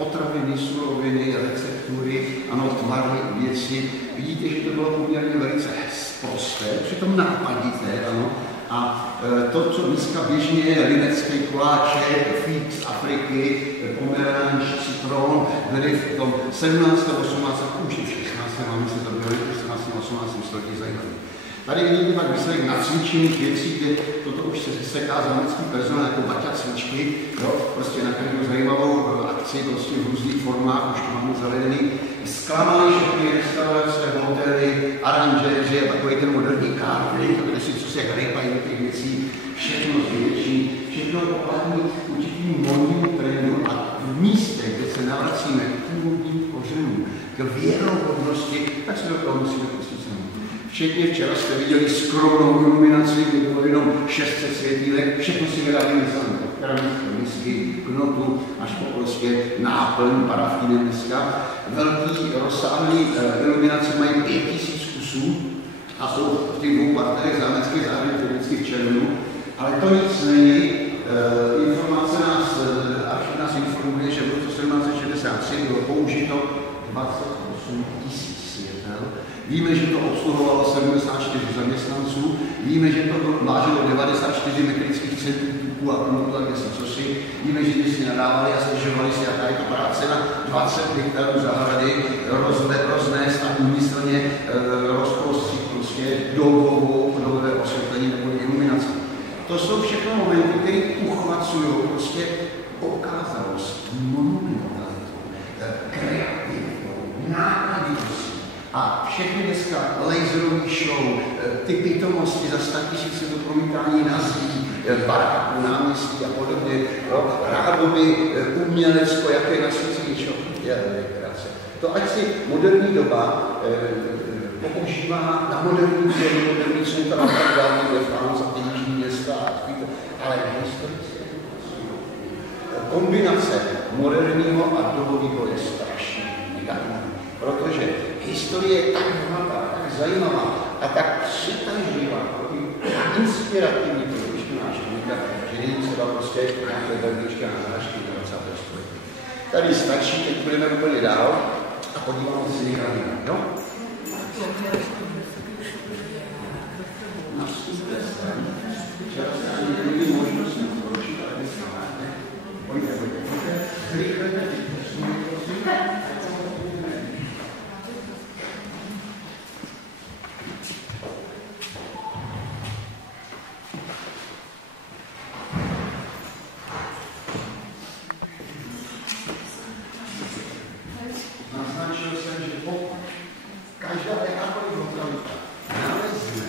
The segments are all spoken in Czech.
potraviny, suroviny, receptury, ano, tvary, věci. Vidíte, že to bylo poměrně velice prosté, přitom nápadité, ano. A to, co dneska běžně je linecké koláče, fík z Afriky, pomeranč, citron, byly v tom 17. 18. už i v 16. máme se to byli v 17. 18. století zajímavé. Tady vidíte pak výsledek nacvičených věcí, kde toto už se seká zámecký personál jako baťa cvičky, jo, prostě na každou zajímavou akci, prostě v různých formách, už to máme zavedený. Zklamaly všechny restaurace, hotely, aranžéři a takový ten moderní kárny, kde si co se hrypají do těch věcí, všechno zvětší, všechno pokladní určitým modním trendu a v místě, kde se navracíme k původním kořenům, k věrohodnosti, tak se do toho musíme pustit sami. Včetně včera jste viděli skromnou iluminaci, kde bylo jenom 600 světýlek, všechno si vyrábíme sami, od keramické misky, knotu, až po prostě náplň parafínem dneska. Velký rozsáhlý iluminace mají 5000 kusů a jsou v těch dvou partnerech zámecké záhady, vždycky v červnu, ale to nic není. Archiv nás informuje, že v roce 1763 bylo použito 28 000 světel. Víme, že to obsluhovalo 74 zaměstnanců, víme, že to vážilo 94 metrických centrifiků a knotů a kde cosi. Víme, že když si nadávali a slyšovali si, jaká je to práce na 20 hektarů zahrady, roznést a úmyslně rozprostřít prostě dolové osvětlení nebo iluminace. To jsou všechno momenty, které uchvacují prostě okázalost, monumentalitu, kreativitu, nákladitost. A všechny dneska laserový show, ty pitomosti za 100 000 do promítání na zdi, baráků, náměstí a podobně, rádoby umělecko, jaké nasvěcení show, je krásné. To ať si moderní doba používá na moderní zemi, moderní centra a tak dále, kde France a ty jižní města, ale historické kombinace moderního a dobového je strašně negativní, protože historie je tak bohatá, tak zajímavá a tak přitažlivá, inspirativní pro náš člověka, že není třeba prostě nějaké berličky a náhražky na 20. století. Tady stačí, teď budeme úplně dál a podíváme se někam jinam, jo? Na vstupné straně. Včera jste ani neměli možnost neporočit, ale dneska máte. Pojďte. Zrychlete ty posuny, prosím. Naznačil jsem, že pokud každá jakákoliv lokalita nalezne,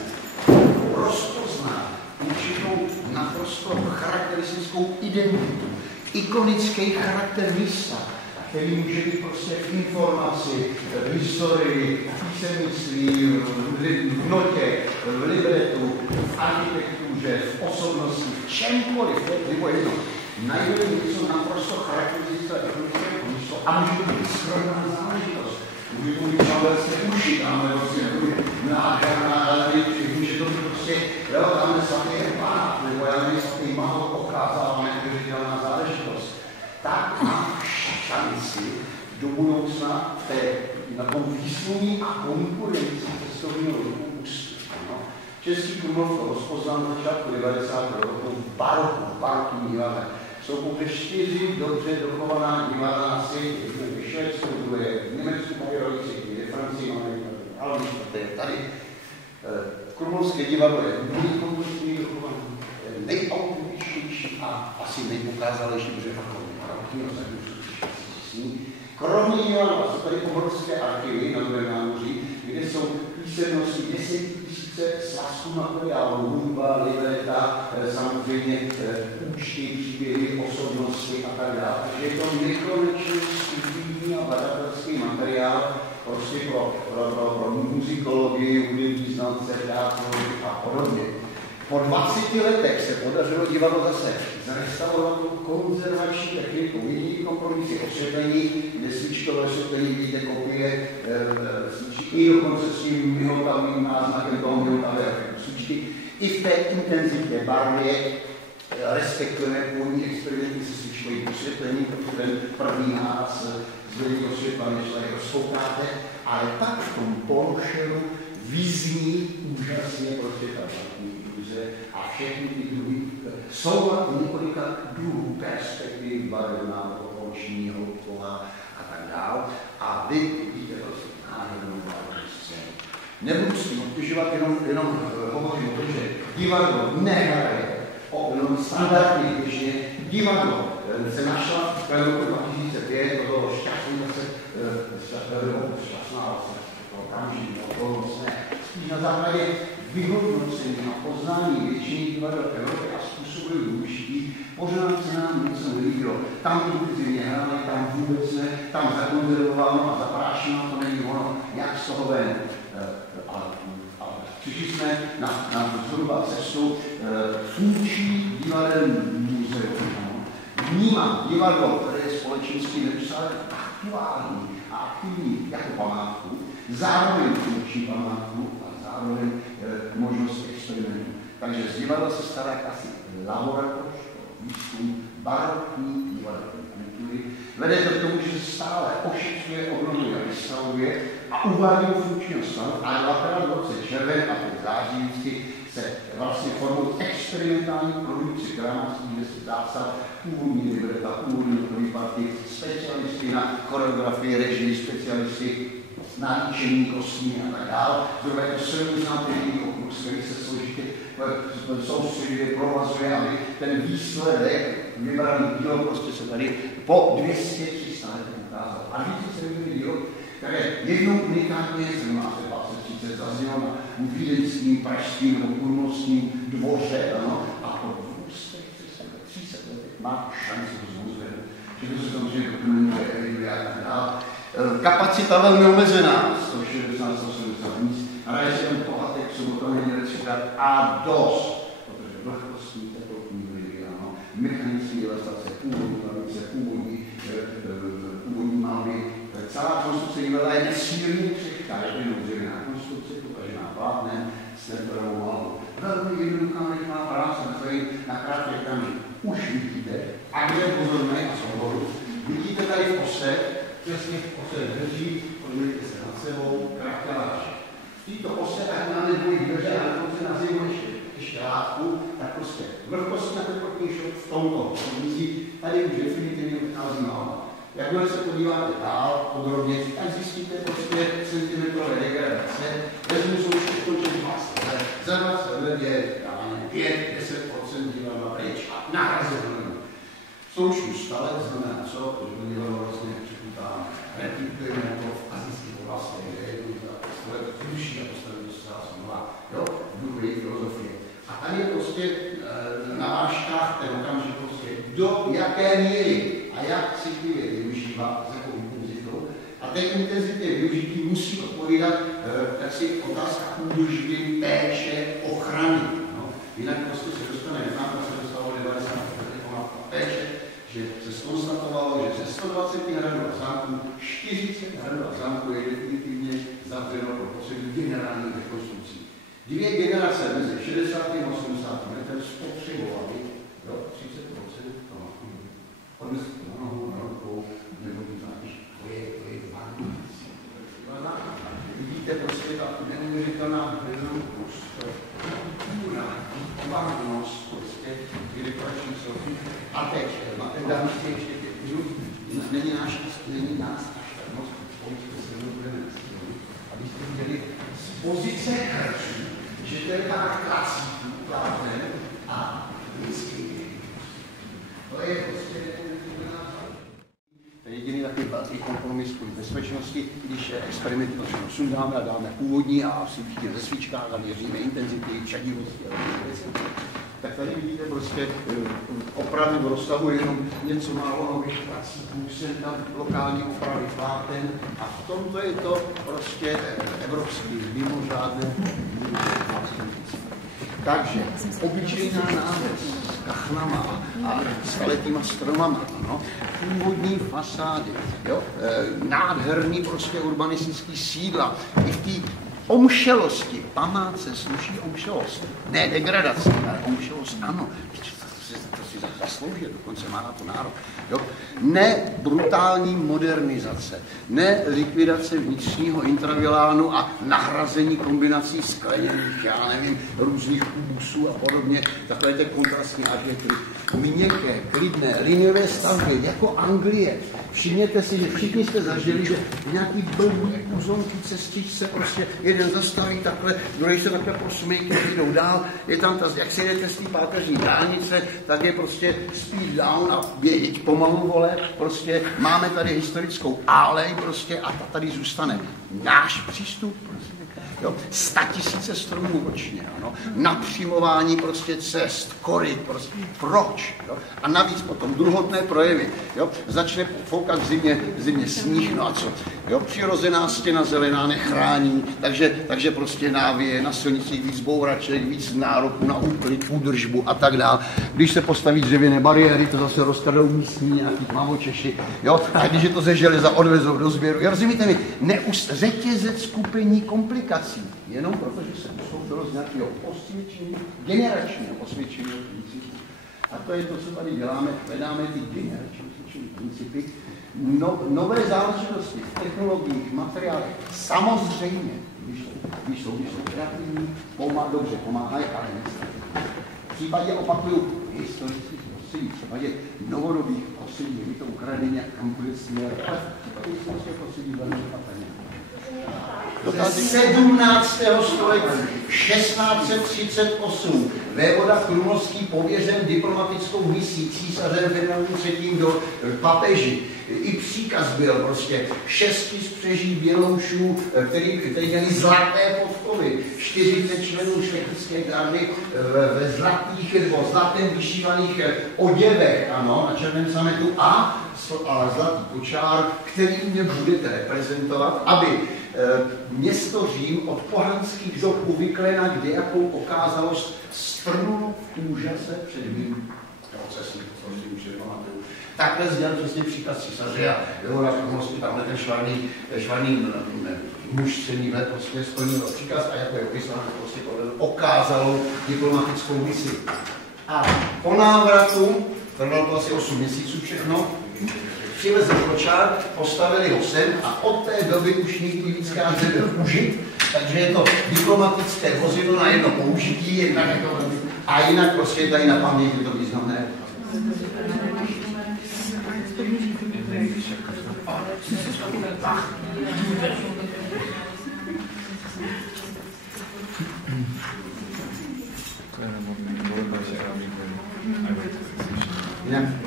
rozpozná určitou naprosto charakteristickou identitu, ikonický charakter místa, který může být prostě v informaci, v historii, v písemnictví, v notě, v libretu, v architektuře, v osobnosti, v čemkoliv, nebo jedno. Najdeme něco naprosto charakteristické ikonické místo a může to být skromná záležitost. Může to být čavelské uši, tamhle vlastně, nebo nádherná galerie, může to být prostě, jo, tamhle svatý pán, nebo já nevím, svatý mahol okázal, neuvěřitelná záležitost. Tak má šanci do budoucna na tom výzkumu a konkurenci cestovního ruchu úspěch. Český Krumlov to rozpoznal na začátku 90. roku v barokní divadle. Jsou pouze 4 dobře dochovaná divadla na světě. Ve Švédsku, v Německu mají rodiči, ve Francii mají tady. Krumlovské divadlo je nejkomplexněji dochované, nejautentičtější a asi nejpokázalejší, protože barokní ostatní jsou. Kromě divadla jsou tady obrovské archivy na Novém námoří, kde jsou písemnosti 10 000 svazků materiálu, hudba, libreta, samozřejmě účty, příběhy, osobnosti a tak dále. Takže je to nekonečný studijní a badatelský materiál prostě pro muzikologii, hudební znalce, teatrologii a podobně. Po 20 letech se podařilo divadlo zase zrestaurovat konzervační techniku. Vidíte kompromisy osvětlení, kde svíčkové osvětlení, vidíte kopie svíčky, dokonce s tím mihotavým náznakem toho mihotavého efektu svíčky. I v té intenzitě barvě respektujeme původní experimenty se svíčkou. šíškovým osvětlením, ten první náraz z velikého světla, než tady rozkoukáte, ale pak v tom pološeru vyzní úžasně prostě ta iluze a všechny ty druhy jsou několika druhů perspektiv, barevná, očního, hloubková a tak dál. A vy vidíte prostě nádhernou barevnou scénu. Nebudu s tím obtěžovat, jenom hovořím o tom, že divadlo nehraje o jenom standardní běžně. Divadlo se našla v roku 2005, to bylo šťastná okamžitý okolnost, spíš na základě vyhodnocení a poznání většiny divadel v Evropě a způsobů využití, pořád se nám něco nelíbilo. Tam tu ty nehráli, tam vůbec ne, tam zakonzervováno a zaprášeno, to není ono, jak z toho ven. Přišli jsme na zhruba cestu funkční divadelní muzeum. Vnímám divadlo, které je společensky neustále aktuální a aktivní jako památku, zároveň funkční památku a zároveň možnost experimentu. Takže z divadla se stará asi laboratoř pro výzkum barokní divadelní kultury. Vede to k tomu, že se stále ošetřuje, obnovuje a vystavuje a uvádí do funkčního stavu a dvakrát v roce červen a teď září vždycky se vlastně formou experimentální produkce, která má svých 10 zásad, původní libreta, původní notový party, specialisty na choreografii, režii, specialisty na líčení kostní a tak dále. Zhruba je to 70 okruh, který se složitě soustředuje, provazuje, aby ten výsledek vybraný dílo prostě se tady po 200-300 letech ukázal. A víte, se vybraný dílo, které jednou unikátně 1720 zaznělo na vídeňským, pražským nebo kurmovským dvoře, ano, a po 300 letech má šanci to znovu zvednout. Že to se samozřejmě dokumentuje a tak dále. Kapacita velmi omezená, 160-170 míst, hraje se tam pohatek, sobotový neděle a dost, protože vlhkostní teplotní vlivy, ano, mechanické elastace, původní lavice, původní malby, celá konstrukce divadla je nesmírně křehká, je to dřevěná konstrukce, pokažená plátnem, s temperovou malbou. Velmi jednoduchá nechná práce, na krátké ekrany už vidíte, a kde pozorné a svobodu, vidíte tady v ose, přesně v ose dveří, podívejte se nad sebou, krachťaláč. V této ose tak máme dvojí dveře a dokonce na zimu ještě látku, tak prostě vlhkost na teplotní šok v tomto pozící, tady už definitivně vychází málo. Jakmile se podíváte dál, podrobně, tak zjistíte prostě centimetrové degradace, vezmu součet počet 20 let, za 20 let je 5-10% divadla pryč a nahrazeno. Součtu stalet znamená co? Že to divadlo vlastně překutá, replikujeme to v azijských oblastech, kde je to stalet zruší a postavit do zcela znova, jo, v duchu její filozofie. A tady je prostě na vážkách ten okamžik prostě, do jaké míry a jak citlivě využívá s jakou intenzitou. A té intenzitě využití musí odpovídat otázkách údržby, péče, ochrany. No. Jinak prostě se dostane, neznám, se dostalo 90 péče, že se zkonstatovalo, že ze 120 hradů a zámků 40 hradů a zámků je definitivně zavřeno pro potřeby generálních rekonstrukcí. 2 generace mezi 60 a 80 letem spotřebovaly 30% toho. Odnes na nohu, na rukou, nebo to je vandující. Vidíte prostě ta neuvěřitelná jednoduchost, vážnost, prostě, kdy pročí Sofí. A teď, dáme si ještě 5 minut, není nás až tak moc, společně se budeme nastřelit, abyste viděli z pozice herců, že to je tak klacíků, plátnem a lidský. To je prostě jediný takový velký kompromis kvůli bezpečnosti, když experimenty sundáme a dáme původní a všichni ze svíčkách a měříme intenzity, čadivosti a věci. Tak tady vidíte prostě opravdu v rozsahu jenom něco málo nových pracíků, sem tam lokální opravy pláten a v tomto je to prostě evropský mimořádné. Takže obyčejná náves s kachnama a skaletýma stromama, no, původní fasády, jo, nádherný prostě urbanistický sídla, i v té omšelosti, památce sluší omšelost, ne degradace, ale omšelost, ano, to si zaslouží, dokonce má na to nárok. Jo? Ne brutální modernizace, ne likvidace vnitřního intravilánu a nahrazení kombinací skleněných, já nevím, různých kubusů a podobně, takové ty kontrastní adjektivy. Měkké, klidné, liniové stavby, jako Anglie. Všimněte si, že všichni jste zažili, že nějaký blbý uzonky cestičce prostě jeden zastaví takhle, druhý se takhle posmejky, jdou dál, je tam ta, jak se jdete z té páteřní dálnice, tak je prostě speed down a jeď pomalu, vole, prostě máme tady historickou álej prostě a ta tady zůstane. Náš přístup, prostě. Jo, 100 000 stromů ročně, ano, napřimování prostě cest, koryt, prostě, proč? Jo? A navíc potom druhotné projevy, jo? Začne foukat v zimě sníh, no a co? Jo? Přirozená stěna zelená nechrání, takže prostě návěje na silnicích víc bouraček, víc nároků na úklid, údržbu a tak dále. Když se postaví dřevěné bariéry, to zase rozkradou místní nějaký mavočeši, jo? A když je to ze železa, odvezou do sběru. Rozumíte mi? Řetězec skupení komplikací. Jenom proto, že se ustoupilo z nějakého osvědčení, generačního osvědčeného principu. A to je to, co tady děláme, hledáme ty generační principy, nové záležitosti v technologiích, materiálech, samozřejmě, když jsou kreativní, dobře pomáhají, ale nestačí. V případě, opakuju, historických prostředí, v případě novodobých prostředí, kdy to ukradeně, kam bude směr, ale v případě historického prostředí velmi patrně. Ze 17. století, 1638, vévoda Krumlovský pověřen diplomatickou misí císařem Ferdinandem III. Do papeži. I příkaz byl prostě 6 spřeží běloušů, který měli zlaté podkovy, 40 členů šlechtické gardy ve zlatých nebo zlatém vyšívaných oděvech, ano, na černém sametu a zlatý kočár, který mě budete reprezentovat, aby město Řím od pohanských dob uvykle na kdejakou okázalost strnulo v úžase před mým procesem, co si už nepamatuju. Takhle sdělal přesně příkaz císaře a Vévoda Krumlovský, tamhle ten švarný muž střední let prostě splnil příkaz a jako je opisáno, prostě okázalou diplomatickou misi. A po návratu, trvalo to asi 8 měsíců všechno, přivezl kočár, postavili ho sem a od té doby už nikdy víckrát nebyl užit, takže je to diplomatické vozidlo na jedno použití, jednak jako, a jinak prostě tady na paměť je to významné.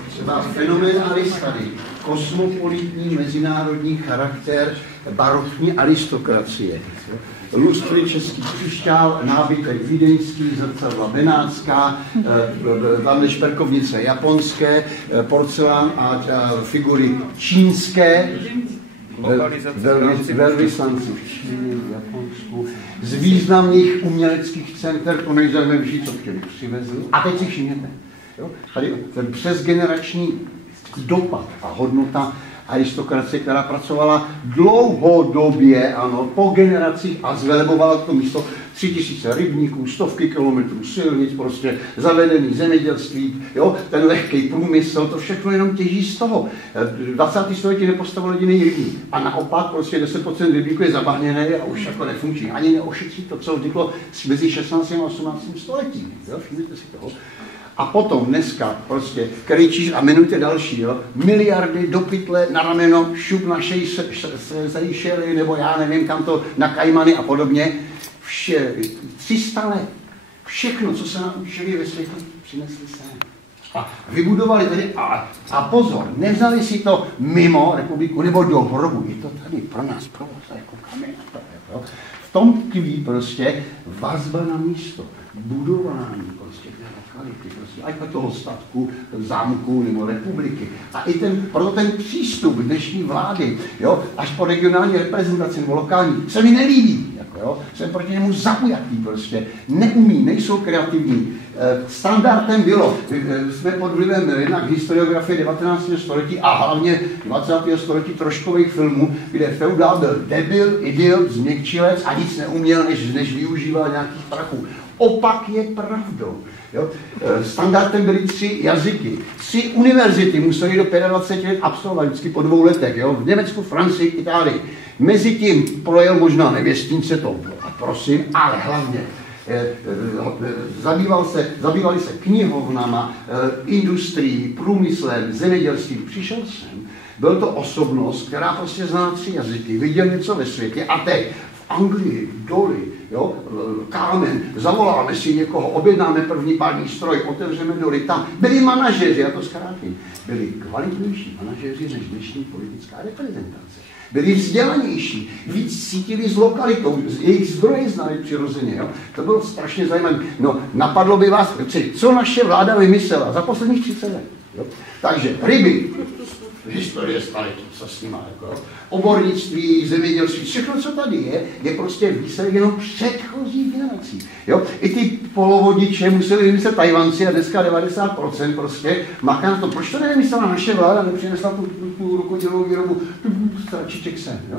Třeba fenomén Aristady, kosmopolitní mezinárodní charakter barokní aristokracie. Lustry český křišťál, nábytek vídeňský, zrcadla benátská, tamhle šperkovnice japonské, porcelán a figury čínské, velvyslanci v Číně, v Japonsku, z významných uměleckých center, to nejzajímavější, co chtěli přivezli. A teď si všimněte, jo? Tady ten přesgenerační dopad a hodnota aristokracie, která pracovala dlouhodobě, ano, po generacích a zvelebovala to místo 3000 rybníků, stovky kilometrů silnic, prostě zavedený zemědělství, jo, ten lehký průmysl, to všechno jenom těží z toho. 20. století nepostavil jediný rybník a naopak prostě 10% rybníku je zabahněné a už jako nefunkční. Ani neošetří to, co vzniklo mezi 16. a 18. stoletím. Jo, všimněte si toho. A potom dneska prostě Krejčíř a jmenujte další, jo, miliardy do pytle na rameno, šup na Seychely, nebo já nevím kam to, na Kajmany a podobně. 300 let. Všechno, co se naučili ve světě, přinesli sem. A vybudovali tady, a pozor, nevzali si to mimo republiku nebo do hrobu. Je to tady pro nás, pro vás, jako kamen. V tom tkví prostě vazba na místo, budování prostě prostě, ať toho statku, zámku nebo republiky. A i proto ten přístup dnešní vlády, jo, až po regionální reprezentaci nebo lokální, se mi nelíbí. Jako, jo, jsem proti němu zaujatý prostě. Neumí, nejsou kreativní. Standardem bylo, jsme pod vlivem jednak historiografie 19. století a hlavně 20. století troškových filmů, kde feudál byl debil, idiot, změkčilec a nic neuměl, než využíval nějakých prachů. Opak je pravdou. Jo? Standardem byly 3 jazyky. 3 univerzity museli do 25 let absolvovat, vždycky po 2 letech. Jo? V Německu, Francii, Itálii. Mezitím projel možná nevěstince to, a prosím, ale hlavně zabývali se knihovnama, industrií, průmyslem, zemědělstvím. Přišel jsem, byl to osobnost, která prostě zná 3 jazyky, viděl něco ve světě a teď v Anglii, doly, jo, kámen, zavoláme si někoho, objednáme první pádní stroj, otevřeme doly, tam byli manažeři, já to zkrátím, byli kvalitnější manažeři než dnešní politická reprezentace. Byli vzdělanější, víc cítili s lokalitou, jejich zdroje znali přirozeně. Jo? To bylo strašně zajímavé. No, napadlo by vás, co naše vláda vymyslela za posledních 30 let. Jo? Takže ryby, historie staletí, co s nima, jako, obornictví, zemědělství, všechno, co tady je prostě výsledek jenom předchozí generací. Jo? I ty polovodiče museli vymyslet Tajvanci a dneska 90% prostě maká na to. Proč to nevymyslela naše vláda, nepřinesla tu rukodilovou výrobu stračiček sem, jo?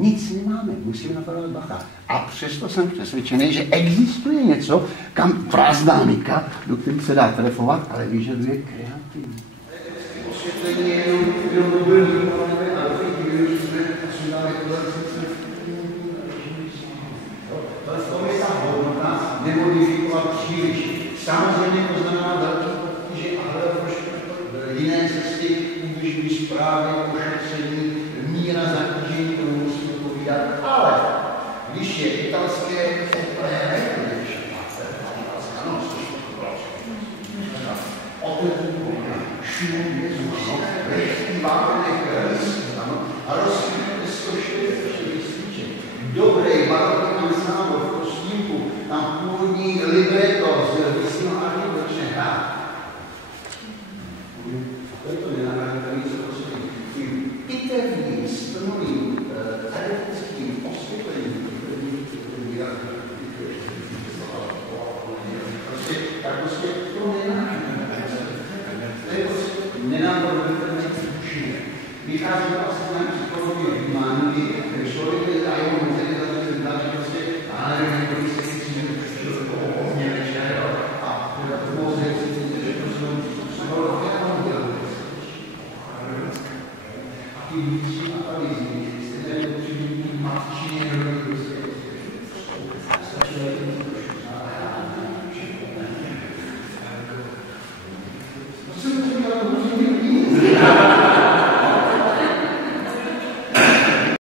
Nic nemáme, musíme na to dát bacha. A přesto jsem přesvědčený, že existuje něco, kam prázdná mika, do kterého se dá trefovat, ale vyžaduje kreativní. Osvětlení je jenom mobilní, ale ty virus jsme dali to v tom je ta hodnota nemodifikovat příliš. Samozřejmě to znamená velký potíže a hledat jiné cesty, údržby správy, ošetření, míra zatížení, tomu musíme povídat. Ale když je italské a rozsvítíte 140 lístvíček. Dobrý barokní ansámbl v kostýmku, tam původní libreto z Vysího Army začne hrát. To je to nenahraditelný, co prostě tím pitevním, strnovým, teoretickým osvětlením, tak prostě to nenahraditelný zkušeně. Vychází vlastně na psychologii vnímání, kdy člověk je zájem